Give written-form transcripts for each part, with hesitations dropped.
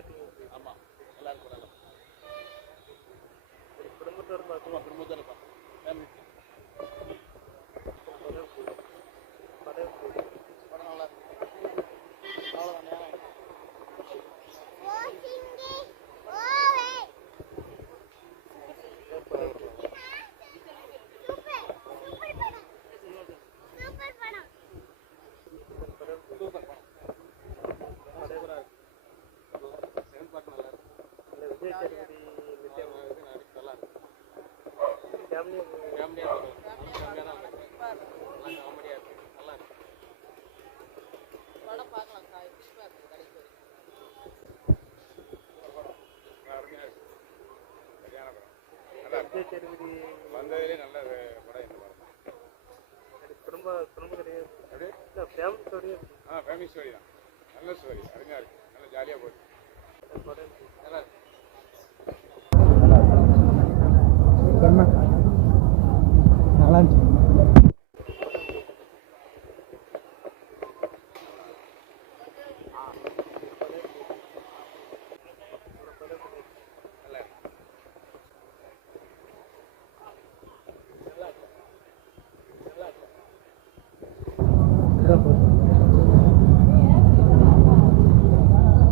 Acting. ஆமாம், நல்லா இருக்கும். நல்லா குடும்பத்தோட பார்க்கலாம். குடும்பத்தோட பார்க்கலாம். ஃபேமிலி படம் படம் நல்லா இருக்கும். அவ்வளோதான் நேரம். சூப்பர் படம். சூப்பராக இருக்கும். செகண்ட் பார்ட் நல்லா இருக்கும். விஜய் சேதுபதி நல்லா இருக்கும். ஃபேமிலி ஃபேமிலியாக இருக்கும். ஃபேமிலியாக தான் இருக்கும். நல்லா காமெடியாக இருக்கும். நல்லா இருக்கும். படம் பார்க்கலாம் சார். புஷ்பா இருக்கு கடைக்கு. அருமையாக இருக்கும். சரியான படம். நல்லா இருக்கும். விஜய் சேதுபதி வந்ததுலேயே நல்ல படம் இந்த படம். குடும்ப கதையே அப்படியே ஃபேமிலி ஸ்டோரியே ஃபேமிலி ஸ்டோரி தான். நல்ல ஸ்டோரி. அருமையாக இருக்குது. நல்லா ஜாலியாக போகுது. படம் நல்லா இருக்கு. நல்லா இருந்துச்சு. நல்லா இருக்கு.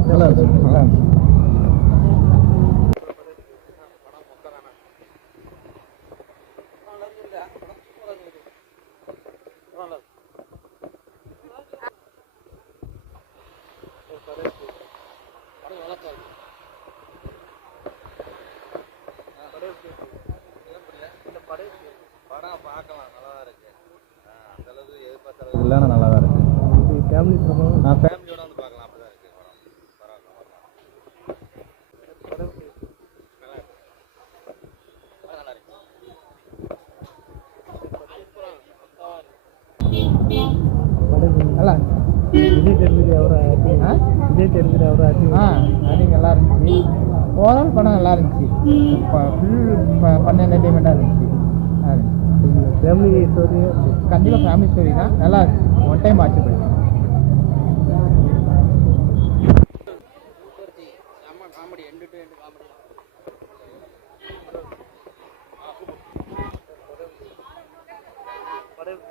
நல்லா இருந்துச்சு. நல்லா இருந்துச்சு. படம் மொத்தம் தானே. நல்லா இருக்குல்ல? படம் சூப்பரா இருக்குது. நல்லா இருக்கு. படம் நல்லா தான் இருக்கு. படம் பார்க்கலாம். நல்லா தான் இருக்கு. அந்த அளவுக்கு எதிர்பார்த்த இல்லைன்னா நல்லா தான் இருக்கு. ஃபேமிலி படம் நான் ஃபேமிலியோட வந்து பார்க்கலாம். அப்படி தான் இருக்கு படம். பரவாயில்ல. படம் நல்லா இருக்கு. படம் நல்லா இருக்கு. நல்லா விஜய் சேதுபதி அவரை ஆக்டிங். விஜய் சேதுபதி அவரை ஆக்டிங். அது நல்லா இருந்துச்சு. ஓவரால் படம் நல்லா இருந்துச்சு. ஃபுல் பண்ண என்டர்டைன்மெண்ட்டாக இருந்துச்சு. ஃபேமிலி ஸ்டோரி கண்டிப்பாக ஃபேமிலி ஸ்டோரி தான். நல்லா இருந்துச்சு. ஒன் டைம் ஆச்சு போய். சூப்பர் ஜி. செம்ம comedy. End to end comedy. படம்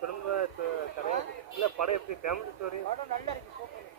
குடும்ப கதை இல்லை படம் எப்படி ஃபேமிலி ஸ்டோரி படம் நல்லா இருக்கு. சூப்பர்.